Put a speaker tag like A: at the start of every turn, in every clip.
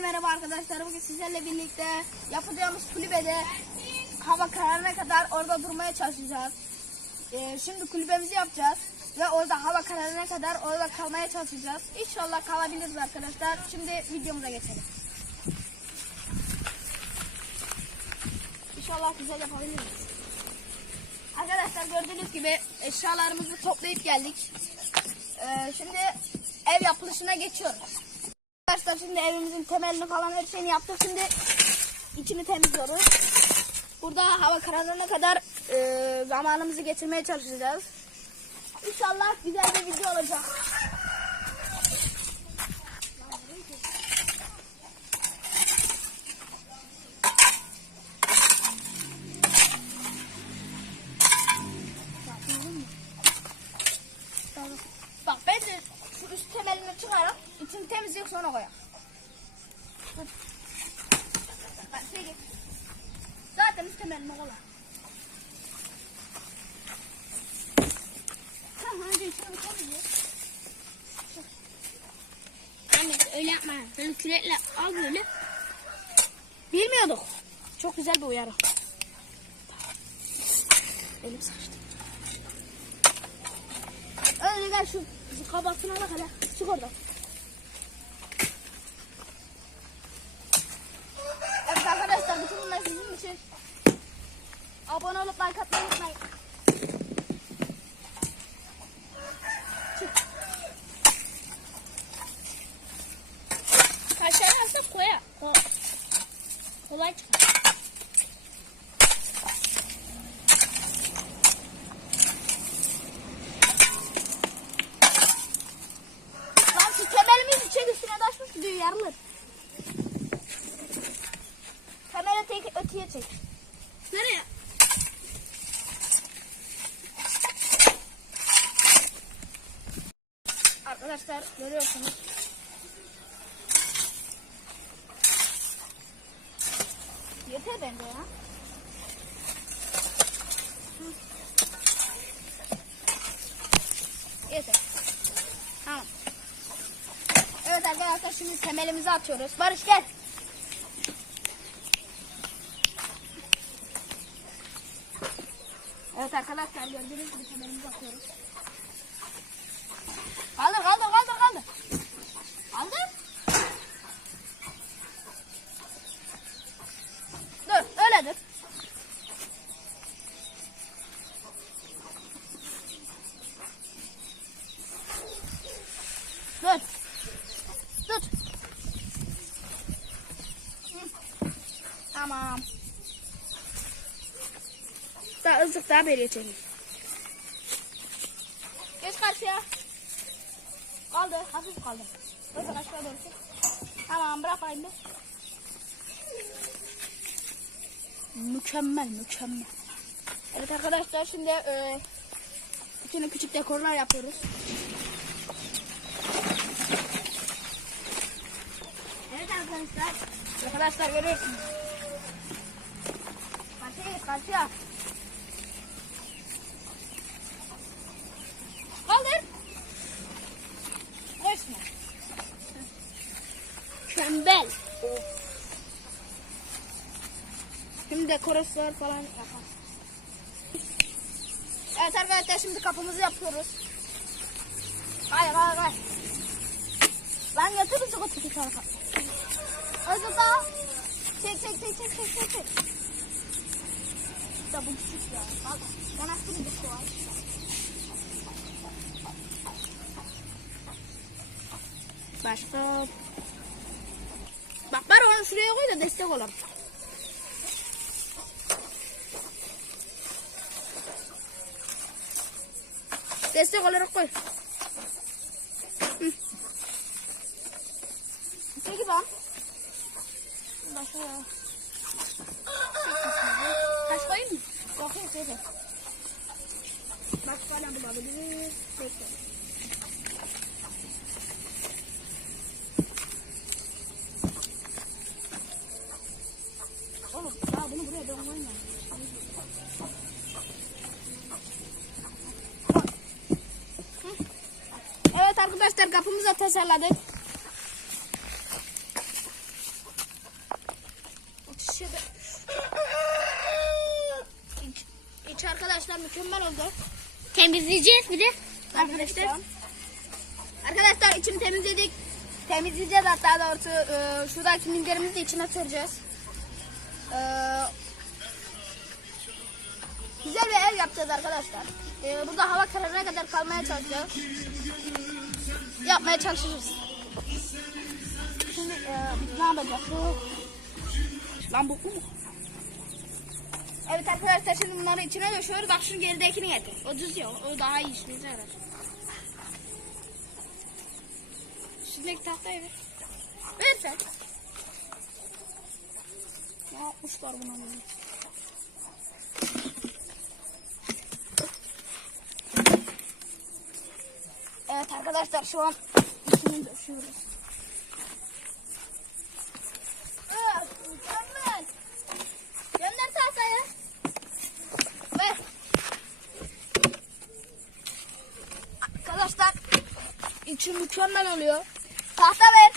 A: merhaba arkadaşlar. Bugün sizlerle birlikte yapacağımız kulübede hava kararına kadar orada durmaya çalışacağız. Ee, şimdi kulübemizi yapacağız ve orada hava kararına kadar orada kalmaya çalışacağız. İnşallah kalabiliriz arkadaşlar. Şimdi videomuza geçelim. İnşallah güzel yapabiliriz. Arkadaşlar gördüğünüz gibi eşyalarımızı toplayıp geldik. Ee, şimdi ev yapılışına geçiyoruz. Arkadaşlar şimdi evimizin temelini falan her şeyini yaptık. Şimdi içini temizliyoruz. Burada hava kararına kadar e, zamanımızı geçirmeye çalışacağız. İnşallah güzel bir video olacak. De şu üst temelini çıkarıp içini temizleyip sonra koyalım. Bak git. Zaten üst temelini kola. Tamam önce içine bir temizle.
B: Anne öyle yapma. Sen kürekle al böyle.
A: Bilmiyorduk. Çok güzel bir uyarı. Elim saçtı. Öyle gel şu kabasına bak hele. Çık oradan. Evet arkadaşlar bütün bunlar sizin için. Abone olup like atmayı unutmayın.
B: Kaşar alsa koya. Ko kolay çıkar.
A: Lan şu temelimiz içe üstüne taşmış gidiyor yarılır. Kamera tek öteye çek.
B: Nereye?
A: Arkadaşlar görüyorsunuz. Yeter bence ya. Hı. Yeter. Tamam. Evet arkadaşlar şimdi temelimizi atıyoruz. Barış gel. Evet arkadaşlar gördüğünüz gibi temelimizi atıyoruz. Kaldır kaldır kaldır kaldır. Kaldır. Dur öyle dur. Dur. Tut. Hı. Tamam. Daha ızık daha beri çekin. Geç karşıya. Kaldı. Hafif kaldı. Bakın aşağı doğru çek. Tamam bırak aynı. Mükemmel mükemmel. Evet arkadaşlar şimdi e, bütün küçük dekorlar yapıyoruz. Evet arkadaşlar. Arkadaşlar görüyorsunuz. Karşıya karşıya. Dekorasyon falan yapalım. Evet arkadaşlar şimdi kapımızı yapıyoruz. Hayır hayır hayır. Lan götür bizi götür bir tarafa. Özür daha. Çek çek çek çek çek çek çek. Ya bu küçük ya. Al. Bana şunu bir şey var. Başka. Bak bari onu şuraya koy da destek olalım. Destek olarak koy. Hı. Peki ben. Başka ya. Kaç koyayım mı? Yok yok yok. Başka ne bulabiliriz? Peki. Oğlum ya bunu buraya ben koyayım kapımızı tasarladık. İç, iç arkadaşlar mükemmel oldu.
B: Temizleyeceğiz bir de.
A: Arkadaşlar. Arkadaşlar içini temizledik. Temizleyeceğiz hatta doğrusu e, şuradaki minderimizi de içine süreceğiz. E, güzel bir ev yapacağız arkadaşlar. E, burada hava kararına kadar kalmaya çalışacağız. Yapmaya çalışacağız. Şimdi e, ne yapacağız? Lan bu mu? Evet arkadaşlar şimdi bunları içine döşüyoruz. Bak şu geridekini getir. O düz ya. O daha iyi işimize yarar. Şimdiki tahtayı ver. Ver sen. Ne yapmışlar buna böyle? Evet arkadaşlar şu an içini döşüyoruz. Aa, mükemmel. Gönder tahtayı. Ver. Arkadaşlar içi mükemmel oluyor. Tahta ver.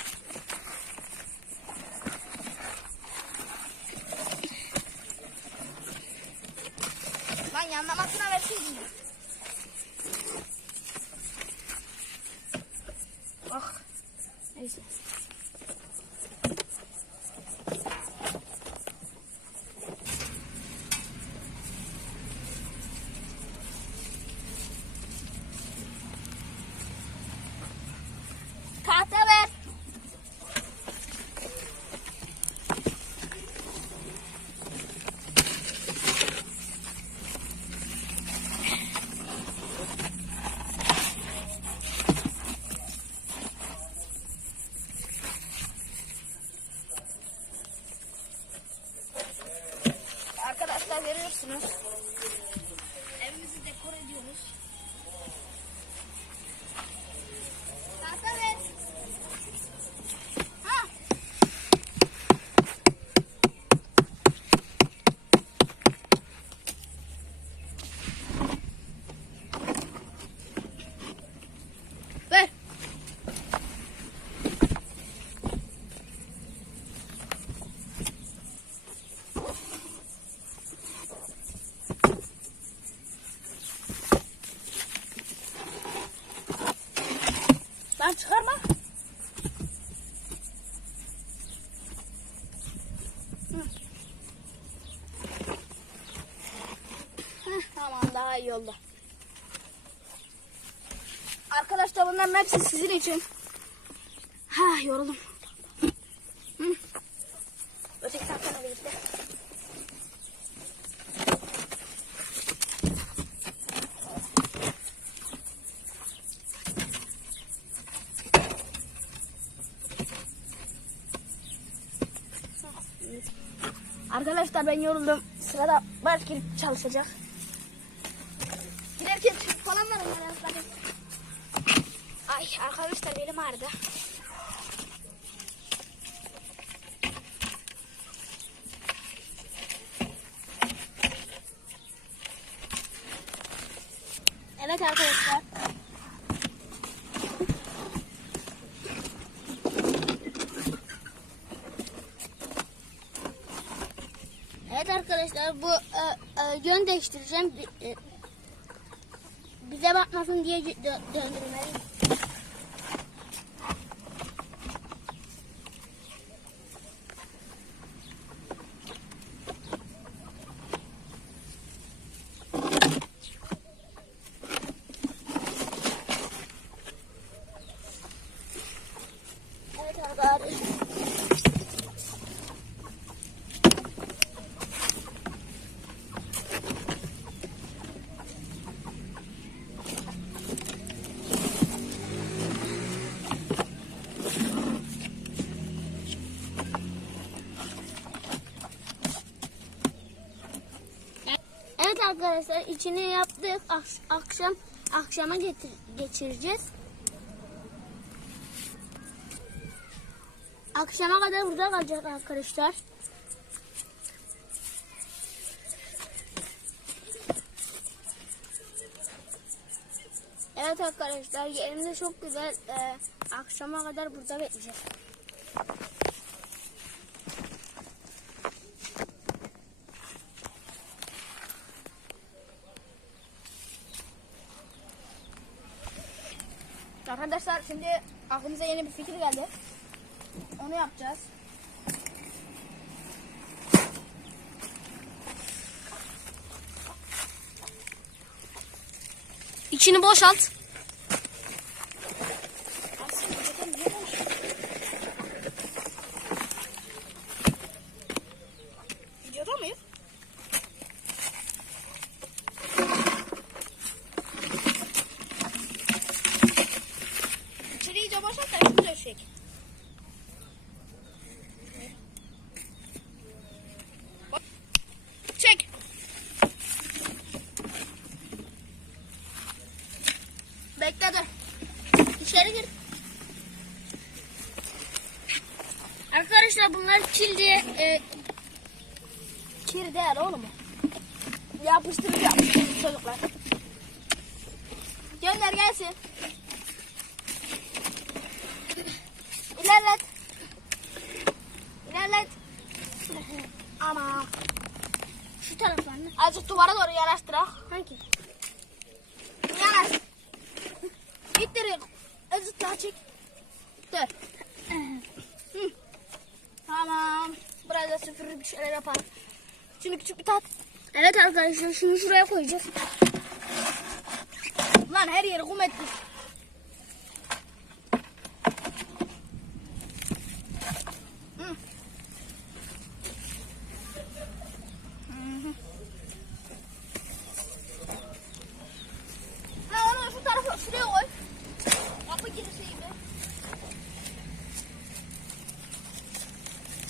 A: Lan yanlamasına verseydin. Christmas. İyi oldu. Arkadaşlar bunların hepsi sizin için. Ha yoruldum. Öteki taraftan birlikte. Arkadaşlar ben yoruldum. Sırada belki çalışacak. Arkadaşlar belim ağrıdı. Evet arkadaşlar.
B: Evet arkadaşlar bu e, e, yön değiştireceğim. E, bize bakmasın diye dö- döndürmeliyim.
A: Evet arkadaşlar.
B: Evet arkadaşlar içini yaptık. Ak- akşam akşama getir- geçireceğiz. Akşama kadar burada kalacak arkadaşlar. Evet arkadaşlar yerimiz çok güzel. Ee, akşama kadar burada bekleyeceğiz.
A: Arkadaşlar şimdi aklımıza yeni bir fikir geldi. Onu yapacağız.
C: İçini boşalt.
A: Videoda mıyız? İçeri iyice boşalt da üstü döşek. Bak. Çek. Bekle dur.
B: İçeri gir. Arkadaşlar bunlar kil diye e,
A: Kir değer oğlum. Yapıştırıcı yapıştırıcı çocuklar. Gönder gelsin. İlerlet. İlerlet. Ama
B: şu taraflarını.
A: azıcık duvara doğru yanaştırak.
B: Hangi?
A: Yanaş. İttir. Azıcık daha çek. Dur. Hı. Tamam. Biraz da yapalım. Şimdi küçük bir tat.
B: Evet arkadaşlar şunu şuraya koyacağız.
A: Lan her yeri kum ettik. Hı. Hı hı. Ha onu şu tarafa şuraya koy. Kapı girişi gibi.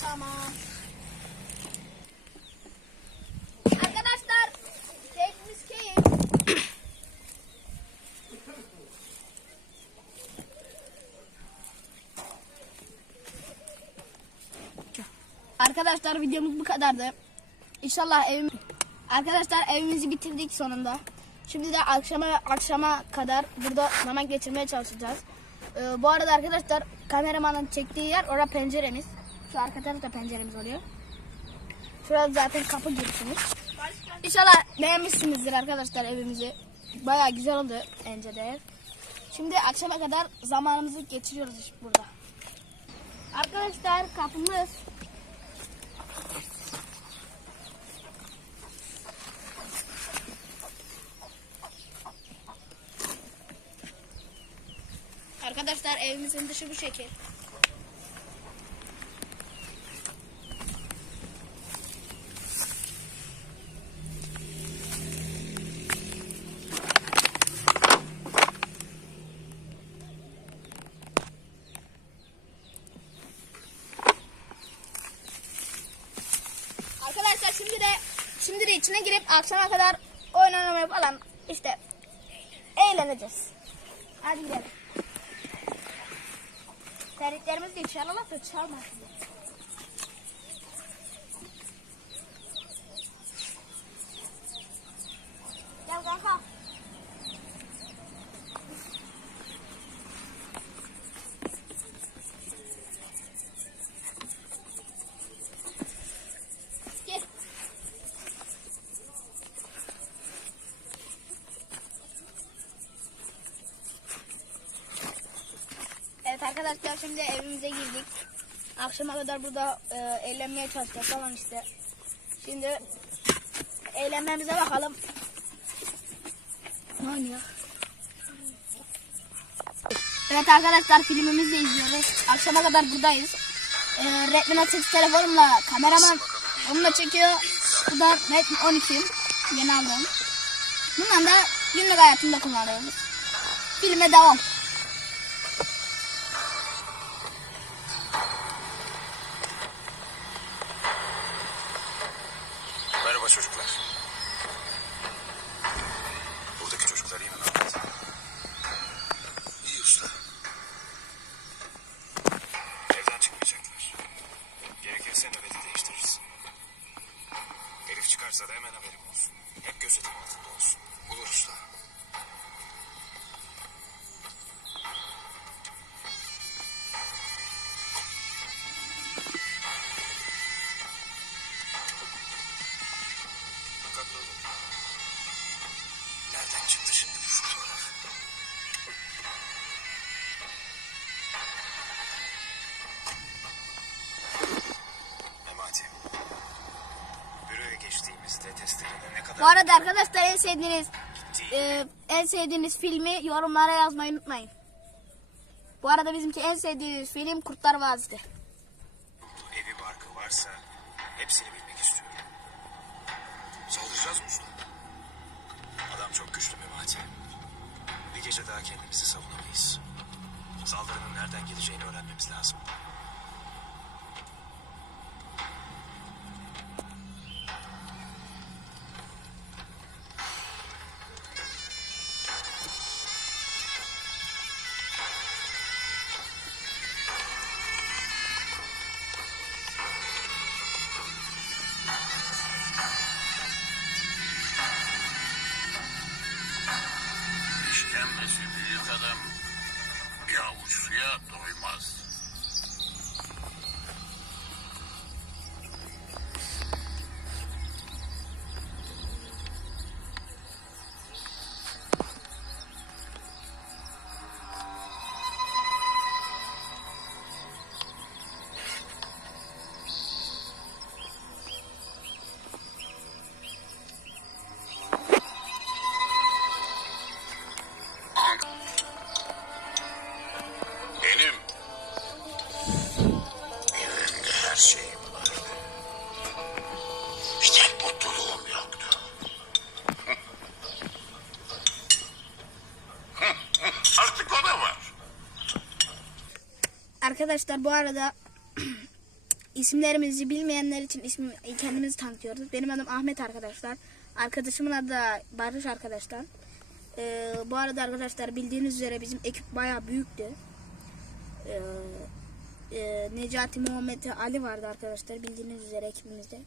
A: Tamam. Arkadaşlar keyfimiz keyif. Arkadaşlar videomuz bu kadardı. İnşallah evim Arkadaşlar evimizi bitirdik sonunda. Şimdi de akşama akşama kadar burada zaman geçirmeye çalışacağız. Ee, bu arada arkadaşlar kameramanın çektiği yer orada penceremiz. Şu arka tarafta penceremiz oluyor. Şurada zaten kapı girişimiz. İnşallah beğenmişsinizdir arkadaşlar evimizi. Bayağı güzel oldu bence de. Şimdi akşama kadar zamanımızı geçiriyoruz işte burada. Arkadaşlar kapımız Arkadaşlar bu şekil. Arkadaşlar şimdi de şimdi de içine girip akşama kadar oyun oynamaya falan işte eğleneceğiz. Hadi gidelim. Terliklerimiz de inşallah da çalmasın. Gel kanka. Gel. Evet arkadaşlar şimdi evimize girdik. Akşama kadar burada e, eğlenmeye çalışacağız falan işte. Şimdi eğlenmemize bakalım. Aman ya. Evet arkadaşlar filmimizi de izliyoruz. Akşama kadar buradayız. E, Redmi Note 8 telefonumla kameraman onunla çekiyor. Bu da Redmi 12 yeni aldım. Bundan da günlük hayatımda kullanıyoruz. Filme devam.
D: Merhaba çocuklar.
A: Arada arkadaşlar en sevdiğiniz e, en sevdiğiniz filmi yorumlara yazmayı unutmayın. Bu arada bizimki en sevdiğimiz film Kurtlar Vadisi.
D: Evi barkı varsa hepsini bilmek istiyorum. Saldıracağız mı usta? Adam çok güçlü Memati. Bir gece daha kendimizi savunamayız. Saldırının nereden geleceğini öğrenmemiz lazım.
A: Arkadaşlar bu arada isimlerimizi bilmeyenler için ismi, kendimizi tanıtıyoruz. Benim adım Ahmet arkadaşlar. Arkadaşımın adı da Barış arkadaşlar. Ee, bu arada arkadaşlar bildiğiniz üzere bizim ekip bayağı büyüktü. Ee, e, Necati Muhammed Ali vardı arkadaşlar bildiğiniz üzere ekibimizde.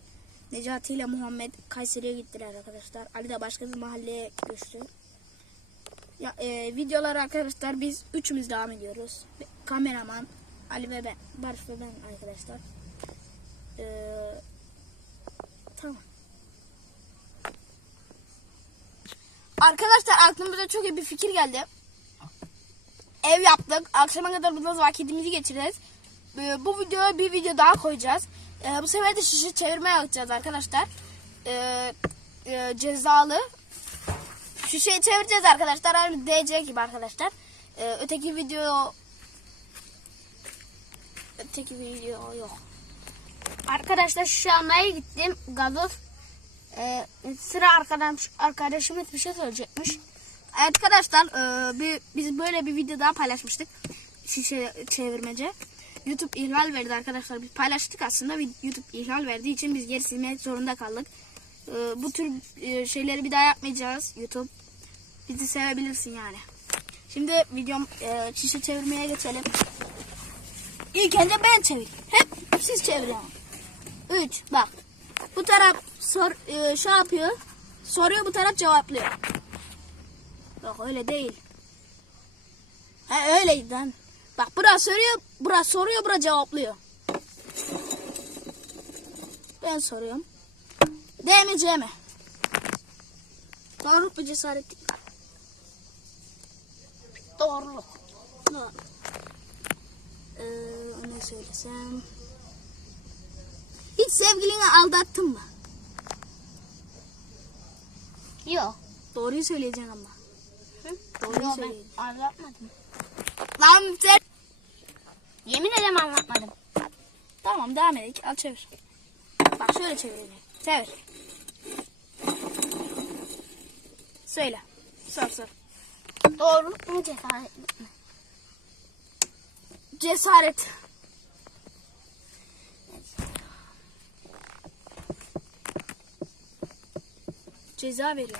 A: Necati ile Muhammed Kayseri'ye gittiler arkadaşlar. Ali de başka bir mahalleye göçtü. Ya, e, videolar arkadaşlar biz üçümüz devam ediyoruz. Kameraman Ali ve ben, Barış ve ben arkadaşlar. Ee, tamam. Arkadaşlar aklımıza çok iyi bir fikir geldi. Ev yaptık. Akşama kadar burada vakitimizi geçireceğiz. Ee, bu videoya bir video daha koyacağız. Ee, bu sefer de şişe çevirme yapacağız arkadaşlar. Ee, e, cezalı Şişeyi çevireceğiz arkadaşlar. Aynı DC gibi arkadaşlar. Ee, öteki video öteki video yok.
B: Arkadaşlar şu almaya gittim. Gazoz. Ee, sıra arkadaş, arkadaşımız bir şey söyleyecekmiş.
A: Arkadaşlar e, bir, biz böyle bir video daha paylaşmıştık. Şişe çevirmece. YouTube ihlal verdi arkadaşlar. Biz paylaştık aslında. YouTube ihlal verdiği için biz geri silmek zorunda kaldık. E, bu tür e, şeyleri bir daha yapmayacağız YouTube. Bizi sevebilirsin yani. Şimdi videom e, şişe çevirmeye geçelim. İlk önce ben çevireyim. Hep siz çevirin. 3 bak. Bu taraf sor, e, şey yapıyor. Soruyor bu taraf cevaplıyor. Yok öyle değil. He öyleydi lan. Bak burası soruyor, burası soruyor, burası cevaplıyor. Ben soruyorum. D mi C mi? Doğruluk mu cesaretlik mi?
B: Doğruluk.
A: Doğru. Ee, ne söylesem? Hiç sevgilini aldattın mı?
B: Yok.
A: Doğruyu söyleyeceksin ama. Doğruyu
B: Yok
A: söyleyeceksin.
B: ben anlatmadım.
A: Lan sen...
B: Yemin ederim anlatmadım.
A: Tamam devam edelim. Al çevir. Bak şöyle çevireyim. Çevir. Söyle. Sor sor.
B: Doğruluk mu cesaretlik mi?
A: Cesaret. Ceza veriyor.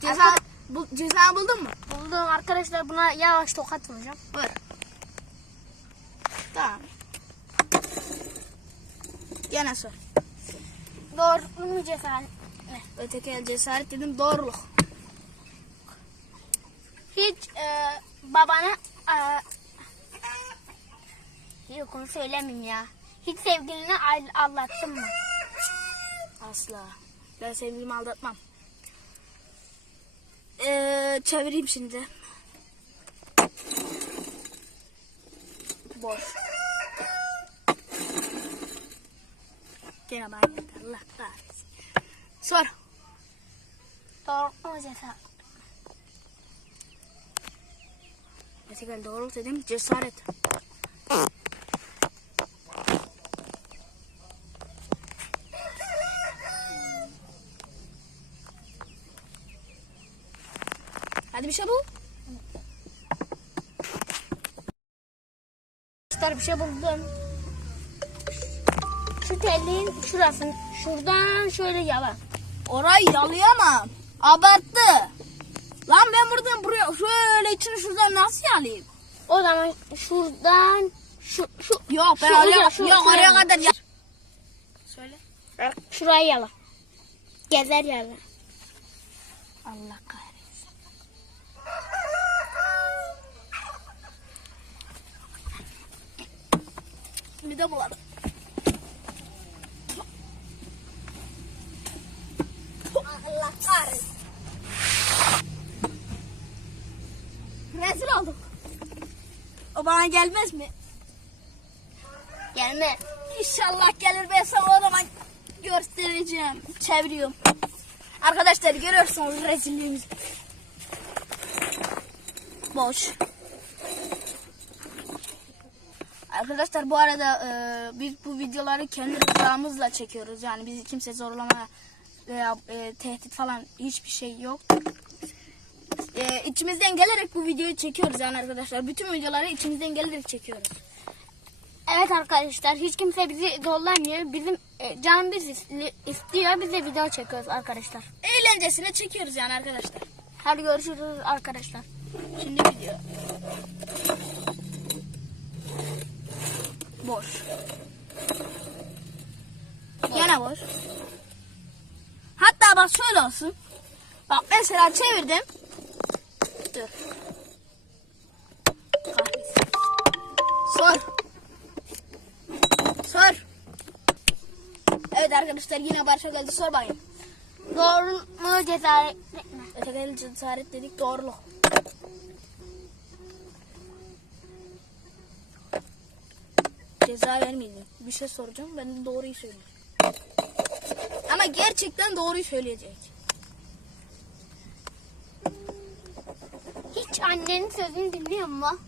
A: Ceza, bu, ceza buldun mu?
B: Buldum arkadaşlar buna yavaş tokat vuracağım.
A: Vur. Tamam. Gene sor.
B: Doğruluk mu cesaret?
A: Öteki el cesaret dedim doğruluk.
B: Hiç e, babana e, yok onu söylemeyeyim ya. Hiç sevgilini aldattın mı?
A: Asla. Ben sevgilimi aldatmam. Ee, çevireyim şimdi. Boş. Gene ben geldi. Allah kahretsin. Sor.
B: Mı cesaret?
A: Mesela doğru dedim cesaret. Bir şey bul.
B: Arkadaşlar bir şey buldum. Şu telliğin şurasını şuradan şöyle yala.
A: Orayı yalayamam. Abarttı. Lan ben buradan buraya şöyle içini şuradan nasıl yalayayım?
B: O zaman şuradan şu şu
A: Yok ben
B: Şu
A: oraya,
B: şu
A: yok oraya kadar ya. Söyle.
B: şurayı yala. Gezer yala.
A: Allah kahretsin. Bir de buladım. Allah kahretsin. Rezil olduk. O bana gelmez mi?
B: Gelme.
A: İnşallah gelir ben sana o zaman göstereceğim. Çeviriyorum. Arkadaşlar görüyorsunuz rezilliğimizi. Boş. Arkadaşlar bu arada e, biz bu videoları kendi rızamızla çekiyoruz. Yani bizi kimse zorlama veya e, tehdit falan hiçbir şey yok. E, içimizden gelerek bu videoyu çekiyoruz yani arkadaşlar. Bütün videoları içimizden gelerek çekiyoruz.
B: Evet arkadaşlar hiç kimse bizi zorlamıyor. Bizim e, canımız is- istiyor. Biz de video çekiyoruz arkadaşlar.
A: Eğlencesine çekiyoruz yani arkadaşlar.
B: Hadi görüşürüz arkadaşlar.
A: Şimdi video. Boş. Yine boş. Hatta bak şöyle olsun. Bak mesela çevirdim. Dur. Sor. Sor. Evet arkadaşlar yine başa geldi. Sor bakayım.
B: Doğru mu cesaret mi?
A: Ötekeli cesaret dedik doğruluk. Ceza vermeyeceğim. Bir şey soracağım. Ben de doğruyu söyleyeceğim. Ama gerçekten doğruyu söyleyecek.
B: Hiç annenin sözünü dinliyor mu?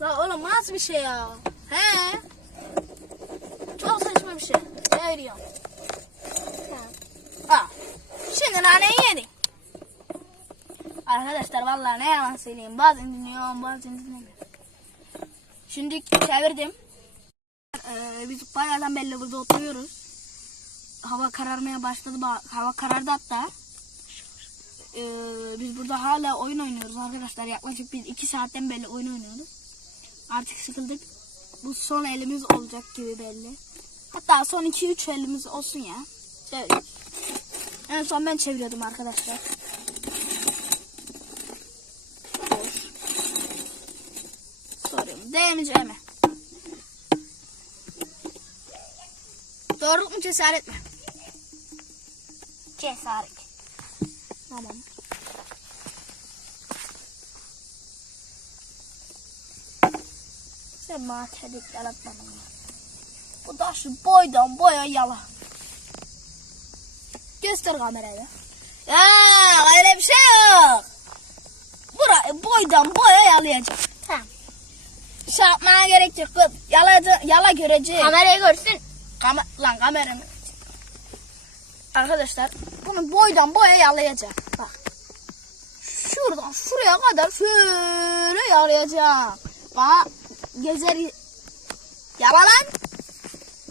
A: La oğlum nasıl bir şey ya? He? Çok saçma bir şey. Söylüyorum. Ha. Şimdi naneyi yedin. Arkadaşlar vallahi ne yalan söyleyeyim. Bazen dinliyorum bazen dinlemiyorum. Şimdi çevirdim. Ee, biz bayağıdan belli burada oturuyoruz. Hava kararmaya başladı. Ba- Hava karardı hatta. Ee, biz burada hala oyun oynuyoruz arkadaşlar. Yaklaşık biz iki saatten beri oyun oynuyoruz. Artık sıkıldık. Bu son elimiz olacak gibi belli. Hatta son 2-3 elimiz olsun ya. Çevir. En son ben çeviriyordum arkadaşlar. Boş. Soruyorum. Değmeyeceğim mi? Doğruluk mu cesaret mi?
B: Cesaret.
A: Tamam. Sen bana tehdit yaratmadın ya. Bu da şu boydan boya yala. Göster kamerayı. Ya öyle bir şey yok. Burayı boydan boya yalayacak.
B: Tamam.
A: Şey yapmaya gerek yok. Yala, yala göreceğiz.
B: Kamerayı görsün.
A: Lan kamera mı? Arkadaşlar bunu boydan boya yalayacak. Bak. Şuradan şuraya kadar şöyle yalayacağım. Bana gezer yala lan.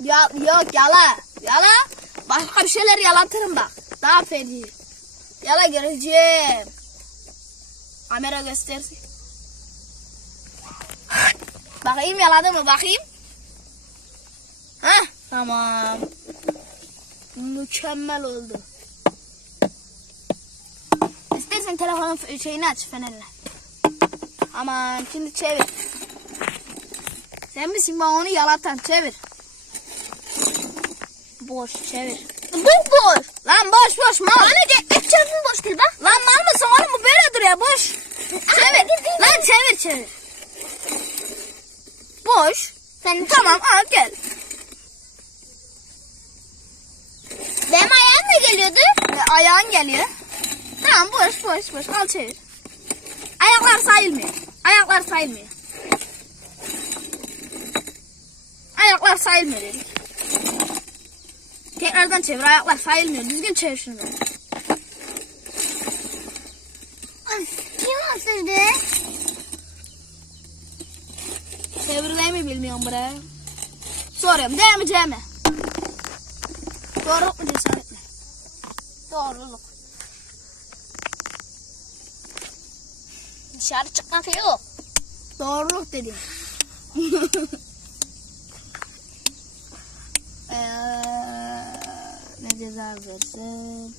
A: Ya, yok yala. Yala. Başka bir şeyler yalatırım bak. Daha feci. Yala göreceğim. Kamera göstersin. Bakayım yaladı mı? Bakayım. Heh, tamam. Mükemmel oldu. İstersen telefonun şeyini aç fenerle. Aman şimdi çevir. Sen misin bana onu yalatan çevir. Boş çevir.
B: Bu boş.
A: Lan boş boş mal.
B: Anne de et çözüm boş değil bak.
A: Lan mal mısın oğlum bu böyle duruyor boş. Çevir. Lan çevir çevir. Boş.
B: Sen
A: Tamam al gel.
B: Benim ayağım da geliyordu?
A: E, ayağın geliyor. Tamam boş boş boş al çevir. Ayaklar sayılmıyor. Ayaklar sayılmıyor. Ayaklar sayılmıyor dedik. Tekrardan çevir ayaklar sayılmıyor. Düzgün çevir şunu.
B: Kim ısırdı?
A: Çevirmeyi mi bilmiyorum buraya. Soruyorum değil mi Cem mi? Doğruluk mu cesaret mi?
B: Doğruluk. Dışarı çıkmak yok.
A: Doğruluk dedim. Eee, ne ceza versin?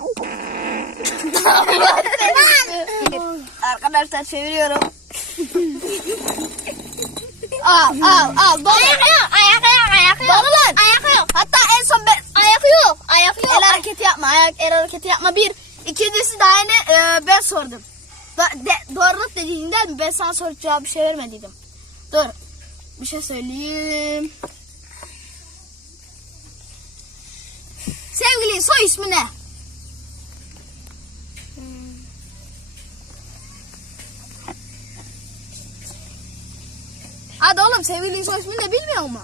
A: Arkadaşlar çeviriyorum. al al al. Dolu.
B: Ayak yok, ayak yok, ayak yok.
A: Lan.
B: Ayak yok.
A: Hatta en son ben
B: Ayak ayak yok.
A: el hareketi yapma. Ayak el hareketi yapma. Bir. İkincisi daha yine e, ben sordum. Da, de, doğruluk dediğinden ben sana soru cevabı bir şey vermediydim. Dur. Bir şey söyleyeyim. Sevgili soy ismi ne? Hadi oğlum sevgili soy ismini de bilmiyor mu?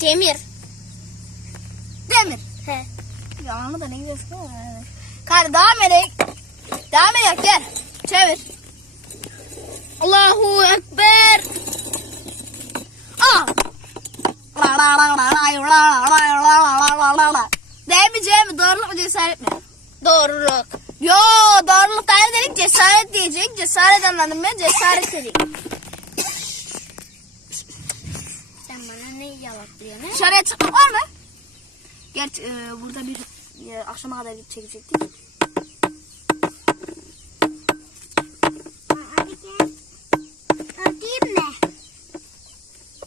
B: Demir.
A: Demir.
B: He.
A: Yalanı da ne güzel sıkıyor. Kar devam edelim. Devam edelim gel. Çevir. Allahu Ekber. Ah. Değil mi Cem? Doğruluk mu cesaret mi?
B: Doğruluk.
A: Yo doğruluk değil dedik cesaret diyecek. Cesaret anladım ben cesaret dedik.
B: Sen yalaklıyorsun he?
A: Dışarıya çıkmak var mı? Gerçi e, burada bir e, akşama kadar çekecektik.
B: Hadi gel. Ördeyim mi?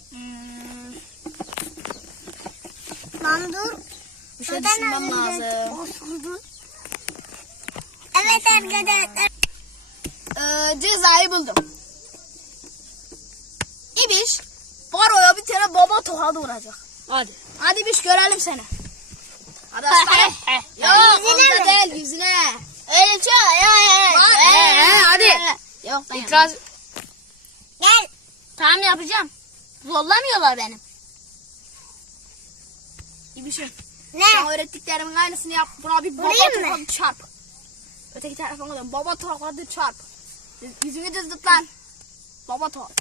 A: Hmm,
B: Lan dur.
A: bir şey düşünmem lazım.
B: Evet arkadaşlar.
A: Ee, cezayı buldum. Baba tokadı vuracak.
B: Hadi.
A: Hadi İbiş görelim seni. Hadi aslanım. Yok
B: Yüzüne
A: değil yüzüne.
B: Öyle çok.
A: Ee, ee, hadi.
B: Yok ben
A: İtiraz.
B: Gel. Tamam yapacağım. Zorlamıyorlar beni.
A: İbiş'im
B: Ne?
A: sen öğrettiklerimin aynısını yap. Buna bir baba tokadı çarp. Öteki tarafa dön. Baba tokadı çarp. Yüzünü düz tut lan. Baba tokadı.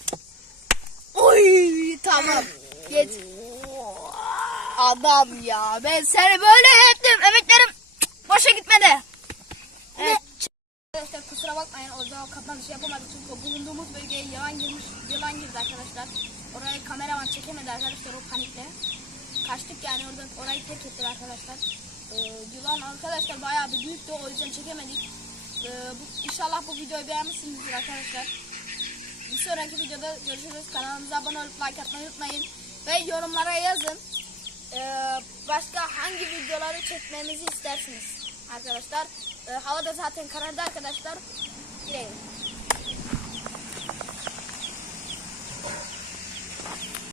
A: Oy tamam. Geç. Adam ya ben seni böyle ettim. Emeklerim boşa gitmedi. Evet. Arkadaşlar kusura bakmayın orada kapanışı yapamadık çünkü bulunduğumuz bölgeye yılan girmiş, yılan girdi arkadaşlar. Orayı kameraman çekemedi arkadaşlar o panikle. Kaçtık yani oradan orayı terk ettik arkadaşlar. Ee, yılan arkadaşlar bayağı bir büyüktü o yüzden çekemedik. Ee, bu, inşallah bu videoyu beğenmişsinizdir arkadaşlar. Bir sonraki videoda görüşürüz. Kanalımıza abone olup like atmayı unutmayın. Ve yorumlara yazın. Ee, başka hangi videoları çekmemizi istersiniz arkadaşlar. Ee, hava da zaten karardı arkadaşlar. Güle.